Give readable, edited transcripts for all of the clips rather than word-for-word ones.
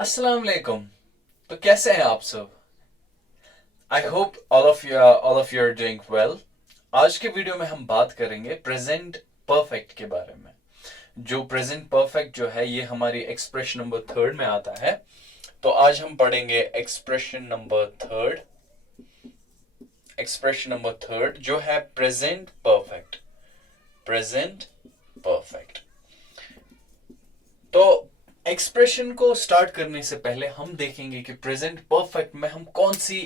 अस्सलाम वालेकुम। तो कैसे हैं आप सब? I hope all of you are doing well. आज के वीडियो में हम बात करेंगे प्रेजेंट परफेक्ट के बारे में। जो प्रेजेंट परफेक्ट जो है ये हमारी एक्सप्रेशन नंबर थर्ड में आता है। तो आज हम पढ़ेंगे एक्सप्रेशन नंबर थर्ड जो है प्रेजेंट परफेक्ट। Present perfect. तो एक्सप्रेशन को स्टार्ट करने से पहले हम देखेंगे कि प्रेजेंट परफेक्ट में हम कौन सी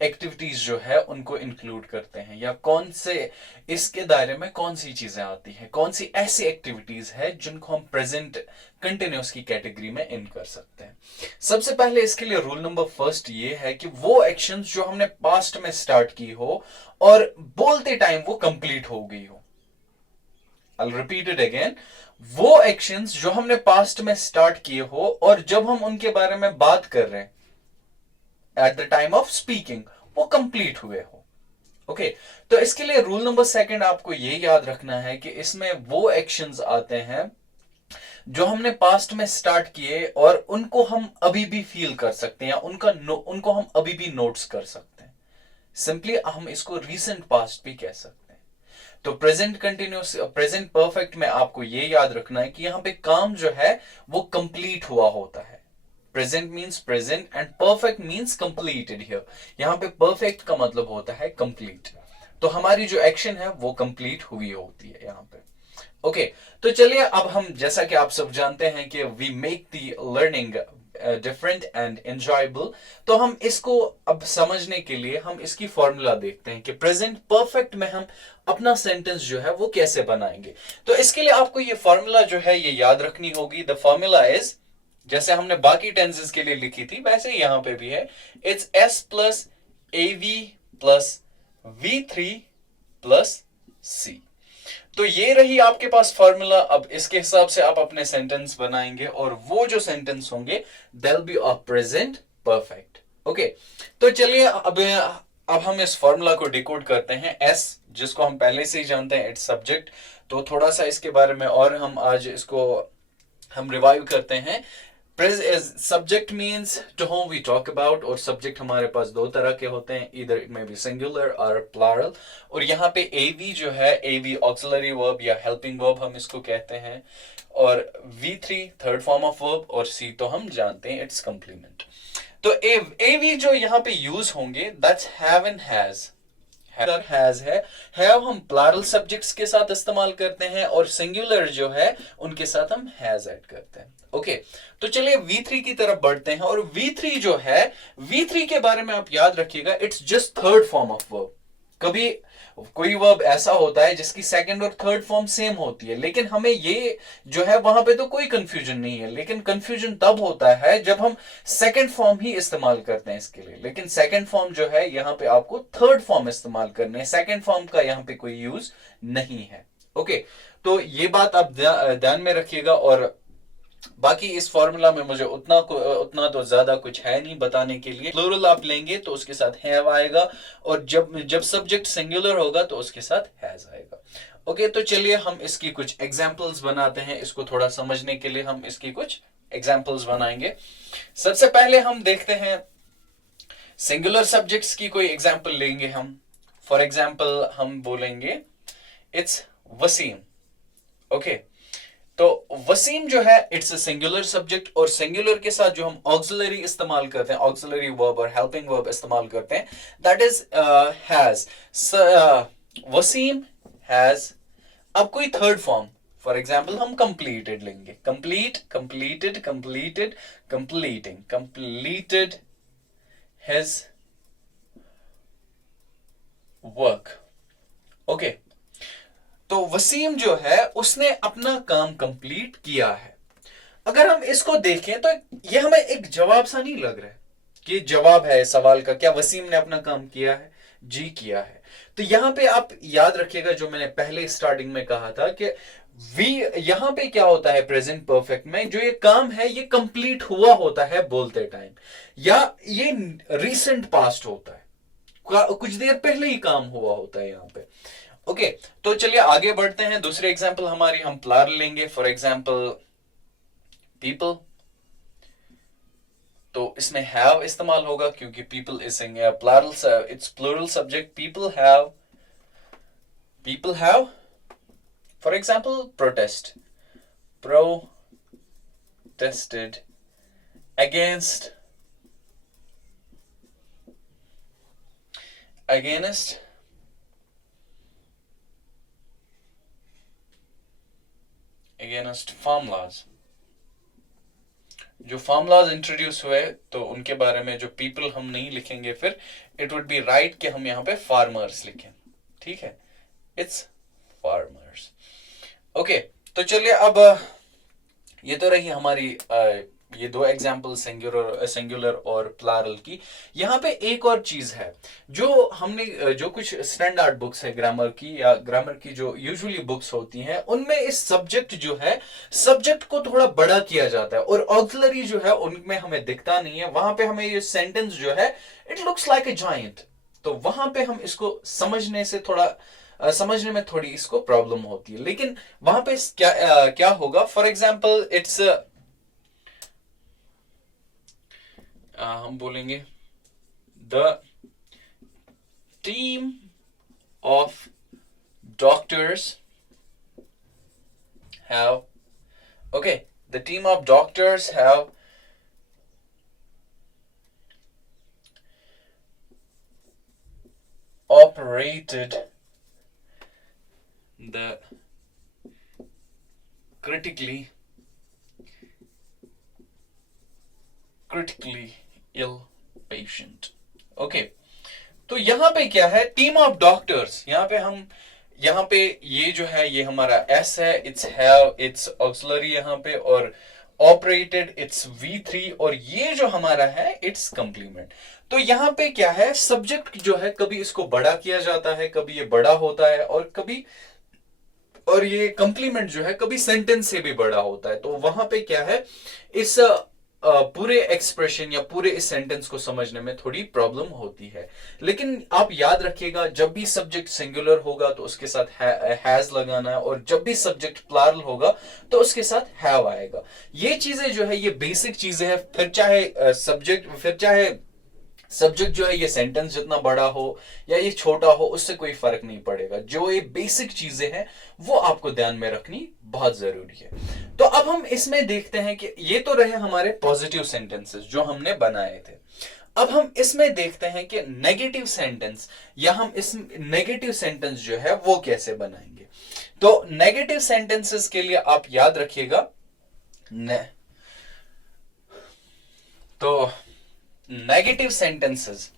एक्टिविटीज जो है उनको इंक्लूड करते हैं, या कौन से इसके दायरे में कौन सी चीजें आती हैं, कौन सी ऐसी एक्टिविटीज है जिनको हम प्रेजेंट कंटिन्यूस की कैटेगरी में इन कर सकते हैं। सबसे पहले इसके लिए रूल नंबर फर्स्ट ये है कि वो एक्शंस जो हमने पास्ट में स्टार्ट की हो और बोलते टाइम वो कंप्लीट हो गई हो। I'll repeat it again. वो एक्शंस जो हमने पास्ट में स्टार्ट किए हो और जब हम उनके बारे में बात कर रहे हैं at the time of speaking वो कंप्लीट हुए हो। ओके तो इसके लिए रूल नंबर सेकंड आपको ये याद रखना है कि इसमें वो एक्शंस आते हैं जो हमने पास्ट में स्टार्ट किए और उनको हम अभी भी फील कर सकते हैं, या उनको हम अभी भी नोट्स कर सकते हैं। सिंपली हम इसको रीसेंट पास्ट भी कह सकते हैं। तो प्रेजेंट परफेक्ट में आपको ये याद रखना है कि यहां पे काम जो है वो कंप्लीट हुआ होता है। Present means present and perfect means completed here. यहां पे परफेक्ट का मतलब होता है कंप्लीट। तो हमारी जो एक्शन है वो कंप्लीट हुई होती है यहां पे। ओके तो चलिए अब हम, जैसा कि आप सब जानते हैं कि we make the learning different and enjoyable, तो हम इसको अब समझने के लिए हम इसकी फॉर्मूला देखते हैं कि प्रेजेंट परफेक्ट में हम अपना सेंटेंस जो है वो कैसे बनाएंगे। तो इसके लिए आपको ये फॉर्मूला जो है ये याद रखनी होगी। द फॉर्मूला इज, जैसे हमने बाकी टेंसेस के लिए लिखी थी वैसे ही यहां पे भी है, it's S plus A V plus V three plus C. तो ये रही आपके पास फॉर्मूला। अब इसके हिसाब से आप अपने सेंटेंस बनाएंगे और वो जो सेंटेंस होंगे they'll be of present perfect. Okay तो चलिए अब हम इस फॉर्मूला को डिकोड करते हैं। एस जिसको हम पहले से ही जानते हैं, इट्स सब्जेक्ट। तो थोड़ा सा इसके बारे में और हम आज इसको हम रिवाइव करते हैं। Subject means to whom we talk about, और सब्जेक्ट हमारे पास दो तरह के होते हैं, इधर इट मे बी सिंगुलर और प्लरल। और यहाँ पे एवी जो है, एवी ऑक्सिलरी वर्ब या हेल्पिंग वर्ब हम इसको कहते हैं, और V three third form of verb, और सी तो हम जानते हैं इट्स कंप्लीमेंट। तो एवी जो यहाँ पे यूज होंगे दैट्स हैव एंड हैज है। हैव हम प्लरल सब्जेक्ट्स के साथ इस्तेमाल करते हैं और सिंगुलर जो है उनके साथ हम हैज ऐड करते हैं। ओके तो चलिए V3 की तरफ बढ़ते हैं। और V3 जो है, V3 के बारे में आप याद रखिएगा, it's just third form of verb. कभी कोई वर्ब ऐसा होता है जिसकी सेकंड और थर्ड फॉर्म सेम होती है, लेकिन हमें ये जो है वहां पे तो कोई कंफ्यूजन नहीं है। लेकिन कंफ्यूजन तब होता है जब हम सेकंड फॉर्म ही इस्तेमाल करते हैं इसके लिए। लेकिन सेकंड फॉर्म जो है यहाँ पे आपको थर्ड फॉर्म इस्तेमाल करने हैं, सेकंड फॉर्म का यहाँ पे कोई यूज नहीं है। ओके तो ये बात आप ध्यान में रखिएगा। और बाकी इस फॉर्मूला में मुझे उतना तो ज्यादा कुछ है नहीं बताने के लिए। प्लूरल आप लेंगे तो उसके साथ हैव आएगा, और जब सब्जेक्ट सिंगुलर होगा तो उसके साथ हैज आएगा। ओके तो चलिए हम इसकी कुछ एग्जांपल्स बनाते हैं। इसको थोड़ा समझने के लिए हम इसकी कुछ एग्जांपल्स बनाएंगे। सबसे पहले हम देखते हैं सिंगुलर सब्जेक्ट्स की कोई एग्जांपल लेंगे हम। फॉर एग्जांपल हम बोलेंगे इट्स वसीम। ओके तो वसीम जो है इट्स अ सिंगुलर सब्जेक्ट, और सिंगुलर के साथ जो हम ऑक्सिलरी इस्तेमाल करते हैं, ऑक्सिलरी वर्ब और हेल्पिंग वर्ब इस्तेमाल करते हैं, that is has. Waseem has. अब कोई थर्ड फॉर्म, फॉर एग्जाम्पल हम कंप्लीटेड लेंगे। Complete, completed, completed, completing, completed his work. Okay तो वसीम जो है उसने अपना काम कंप्लीट किया है। अगर हम इसको देखें तो ये हमें एक जवाब सा नहीं लग रहा है कि जवाब है सवाल का, क्या वसीम ने अपना काम किया है? जी किया है। तो यहां पे आप याद रखिएगा जो मैंने पहले स्टार्टिंग में कहा था कि वी, यहां पे क्या होता है प्रेजेंट परफेक्ट में, जो ये काम है ये कंप्लीट हुआ होता है बोलते टाइम, या ये रिसेंट पास्ट होता है, कुछ देर पहले ही काम हुआ होता है यहां पे। ओके तो चलिए आगे बढ़ते हैं। दूसरे एग्जांपल हमारी, हम प्लरल लेंगे। For example people. इसमें have इस्तेमाल होगा क्योंकि people is in plural, it's plural subject. People have, for example, protested against farm laws. जो फार्म लॉज इंट्रोड्यूस हुए तो उनके बारे में जो पीपल हम नहीं लिखेंगे, फिर इट वुड बी राइट कि हम यहाँ पे फार्मर्स लिखें. ठीक है, इट्स फार्मर्स. ओके, तो चलिए अब ये तो रही हमारी ये दो एग्जाम्पल सिंगुलर और प्लारल की. यहाँ पे एक और चीज है जो हमने जो कुछ स्टैंडर्ड बुक्स है ग्रामर की या ग्रामर की जो यूजुअली बुक्स होती हैं उनमें इस सब्जेक्ट जो है सब्जेक्ट को थोड़ा बड़ा किया जाता है और ऑक्सिलरी जो है उनमें हमें दिखता नहीं है. वहां पे हमें ये सेंटेंस जो है it looks like a giant, तो वहां पे हम इसको समझने में थोड़ी इसको प्रॉब्लम होती है. लेकिन वहां पे क्या होगा, फॉर एग्जाम्पल इट्स हम बोलेंगे the team of doctors have, okay, the team of doctors have operated the critically ill patient. Okay, तो यहां पे क्या है, टीम ऑफ डॉक्टर्स. यहां पे ये जो है ये हमारा एस है, इट्स हैव, इट्स ऑक्सिलरी यहां पे, और ऑपरेटेड इट्स V3, और ये जो हमारा है इट्स कंप्लीमेंट. तो यहां पे क्या है, सब्जेक्ट जो है कभी इसको बड़ा किया जाता है, कभी ये बड़ा होता है, और ये कंप्लीमेंट जो है कभी सेंटेंस से भी बड़ा होता है. तो वहां पे क्या है, इस पूरे एक्सप्रेशन या पूरे इस सेंटेंस को समझने में थोड़ी प्रॉब्लम होती है. लेकिन आप याद रखिएगा जब भी सब्जेक्ट सिंगुलर होगा तो उसके साथ हैज लगाना है, और जब भी सब्जेक्ट प्लुरल होगा तो उसके साथ हैव आएगा. ये चीजें जो है ये बेसिक चीजें हैं. फिर चाहे सब्जेक्ट जो है ये सेंटेंस जितना बड़ा हो या ये छोटा हो उससे कोई फर्क नहीं पड़ेगा. जो ये बेसिक चीजें हैं वो आपको ध्यान में रखनी बहुत जरूरी है. तो अब हम इसमें देखते हैं कि ये तो रहे हमारे पॉजिटिव सेंटेंसेस जो हमने बनाए थे. अब हम इसमें देखते हैं कि नेगेटिव सेंटेंस, या हम इस नेगेटिव सेंटेंस जो है वो कैसे बनाएंगे. तो नेगेटिव सेंटेंसेस के लिए आप याद रखिएगा तो नेगेटिव सेंटेंसेस,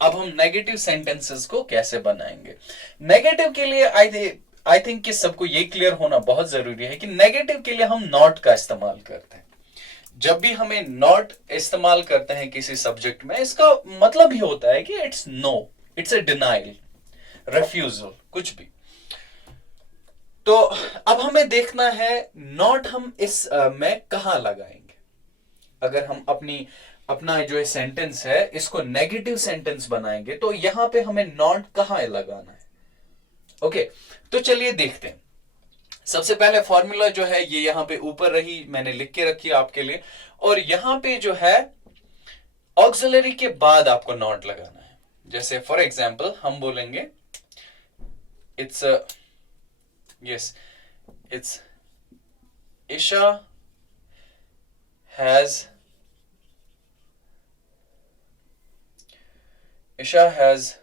अब हम नेगेटिव सेंटेंसेस को कैसे बनाएंगे. नेगेटिव के लिए आई थिंक कि सबको ये क्लियर होना बहुत जरूरी है कि नेगेटिव के लिए हम नॉट का इस्तेमाल करते हैं. जब भी हमें नॉट इस्तेमाल करते हैं किसी सब्जेक्ट में, इसका मतलब ही होता है कि it's no, it's a denial, refusal, कुछ भी. तो अब हमें देखना है नॉट हम इस में कहां लगाएंगे. अगर हम अपना जो सेंटेंस है इसको नेगेटिव सेंटेंस बनाएंगे तो यहां पे हमें नॉट कहां लगाना है. ओके, तो चलिए देखते हैं. सबसे पहले फॉर्मूला जो है ये यहां पे ऊपर रही, मैंने लिख के रखी आपके लिए, और यहां पे जो है ऑक्सिलरी के बाद आपको नॉट लगाना है. जैसे फॉर एग्जाम्पल हम बोलेंगे it's Isha has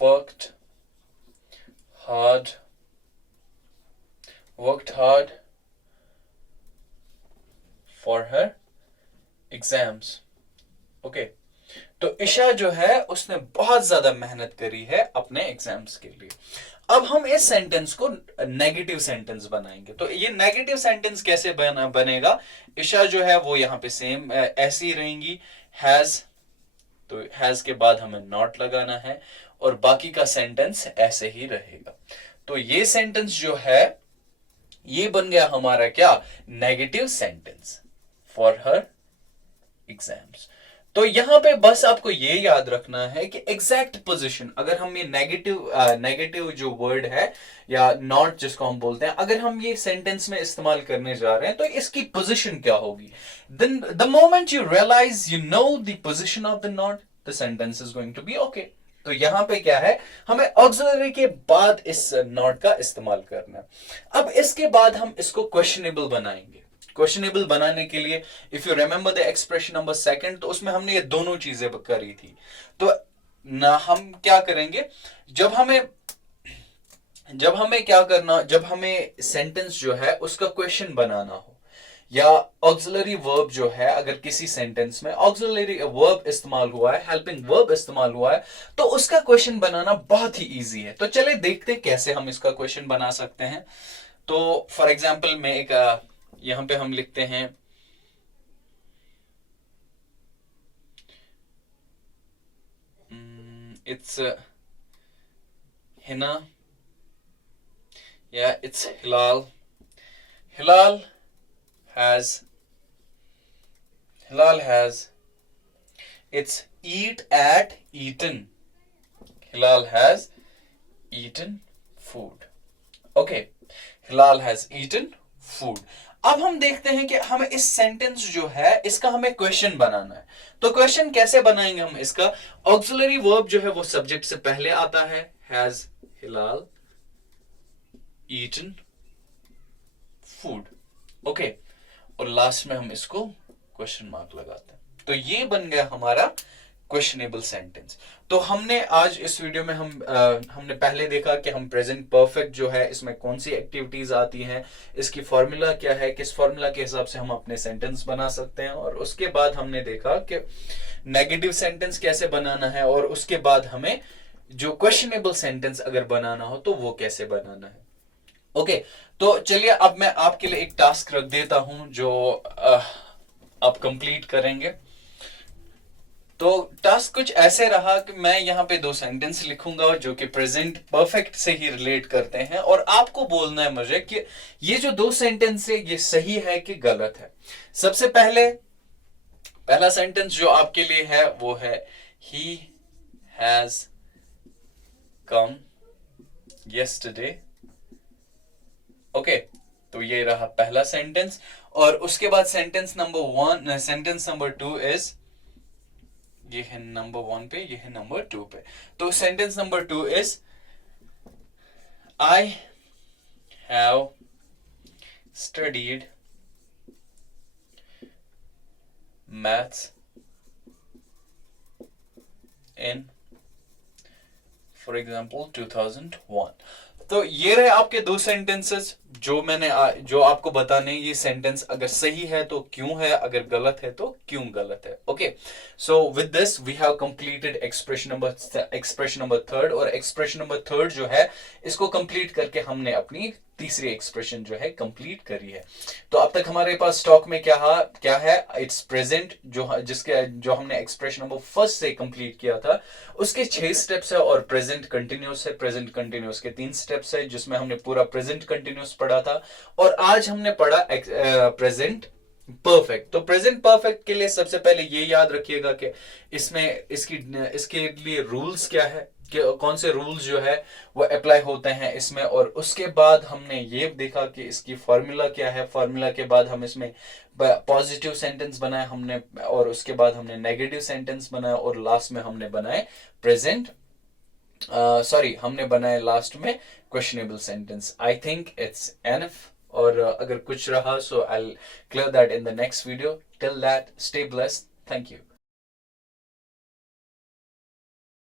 worked hard for her exams. Okay, तो ईशा जो है उसने बहुत ज्यादा मेहनत करी है अपने एग्जाम्स के लिए. अब हम इस सेंटेंस को नेगेटिव सेंटेंस बनाएंगे. तो ये नेगेटिव सेंटेंस कैसे बनेगा, ईशा जो है वो यहां पे सेम ऐसी रहेंगी, हैज, तो हैज के बाद हमें नॉट लगाना है, और बाकी का सेंटेंस ऐसे ही रहेगा. तो ये सेंटेंस जो है ये बन गया हमारा क्या, negative sentence for her exams. तो यहां पे बस आपको ये याद रखना है कि एग्जैक्ट पोजीशन, अगर हम ये नेगेटिव जो वर्ड है या नॉट जिसको हम बोलते हैं, अगर हम ये सेंटेंस में इस्तेमाल करने जा रहे हैं तो इसकी पोजीशन क्या होगी। Then the moment you realise you know the position of the not, the sentence is going to be okay. तो यहां पे क्या है, हमें ऑक्सिलरी के बाद इस नॉट का इस्तेमाल करना है। अब इसके बाद हम इसको क्वेश्चनेबल बनाएंगे। क्वेश्चनेबल बनाने के लिए if you remember the expression number second, तो उसमें हमने ये दोनों चीजें करी थी। तो ना हम क्या करेंगे, जब हमें क्या करना, जब हमें सेंटेंस जो है उसका क्वेश्चन बनाना हो या ऑक्सिलरी वर्ब जो है, अगर किसी सेंटेंस में ऑक्सिलरी वर्ब इस्तेमाल हुआ है, हेल्पिंग वर्ब इस्तेमाल हुआ है, तो उसका क्वेश्चन बनाना बहुत ही इजी है। तो चले देखते हैं कैसे हम इसका क्वेश्चन बना सकते हैं। तो फॉर एग्जाम्पल मैं एक यहां पे हम लिखते हैं इट्स हिना या it's Hilal. Hilal has its eat at eaten. Hilal has eaten food. Okay, Hilal has eaten food. अब हम देखते हैं कि हमें इस सेंटेंस जो है इसका हमें क्वेश्चन बनाना है। तो क्वेश्चन कैसे बनाएंगे हम इसका, ऑक्सिलरी वर्ब जो है वो सब्जेक्ट से पहले आता है, has Hilal eaten food. Okay, और लास्ट में हम इसको क्वेश्चन मार्क लगाते हैं। तो ये बन गया हमारा क्वेश्चनेबल सेंटेंस। तो हमने आज इस वीडियो में हमने पहले देखा कि हम प्रेजेंट परफेक्ट जो है इसमें कौन सी एक्टिविटीज आती हैं, इसकी फॉर्मूला क्या है, किस फॉर्मूला के हिसाब से हम अपने सेंटेंस बना सकते हैं, और उसके बाद हमने देखा कि नेगेटिव सेंटेंस कैसे बनाना है, और उसके बाद हमें जो क्वेश्चनेबल सेंटेंस अगर बनाना हो तो वो कैसे बनाना है। ओके, तो चलिए अब मैं आपके लिए एक टास्क रख देता हूं जो आप कंप्लीट करेंगे। तो टास्क कुछ ऐसे रहा कि मैं यहां पे 2 सेंटेंस लिखूंगा जो कि प्रेजेंट परफेक्ट से ही रिलेट करते हैं, और आपको बोलना है मुझे कि ये जो 2 सेंटेंस है ये सही है कि गलत है। सबसे पहला सेंटेंस जो आपके लिए है वो है he has come yesterday. Okay, तो ये रहा पहला सेंटेंस, और उसके बाद सेंटेंस नंबर 2 इज, ये है नंबर 1 पे, ये है नंबर 2 पे। तो sentence number 2 is I have studied maths in for example 2001। तो ये रहे आपके 2 सेंटेंसेस जो आपको बताने, ये सेंटेंस अगर सही है तो क्यों है, अगर गलत है तो क्यों गलत है। Okay, so with this we have completed expression number 3, और एक्सप्रेशन नंबर 3 जो है इसको कंप्लीट करके हमने अपनी तीसरी एक्सप्रेशन जो है कंप्लीट करी है। तो अब तक हमारे पास स्टॉक में क्या है, इट्स प्रेजेंट जो हमने एक्सप्रेशन नंबर 1 से कंप्लीट किया था उसके 6 स्टेप्स है, और प्रेजेंट कंटिन्यूस है। प्रेजेंट कंटिन्यूस के 3 स्टेप्स है जिसमें हमने पूरा प्रेजेंट कंटिन्यूस पढ़ा था, और आज हमने पढ़ा प्रेजेंट परफेक्ट। तो प्रेजेंट परफेक्ट के लिए सबसे पहले ये याद रखिएगा कि इसके लिए रूल्स क्या है, कि कौन से रूल्स जो है वो अप्लाई होते हैं इसमें, और उसके बाद हमने ये देखा कि इसकी फॉर्मूला क्या है। फॉर्मूला के बाद हम इसमें पॉजिटिव सेंटेंस बनाए हमने, और उसके बाद हमने नेगेटिव सेंटेंस बनाया, और लास्ट में हमने बनाए हमने बनाए लास्ट में questionable sentence. I think it's enough, और अगर कुछ रहा so I will clear that in the next video. Till that, stay blessed, thank you.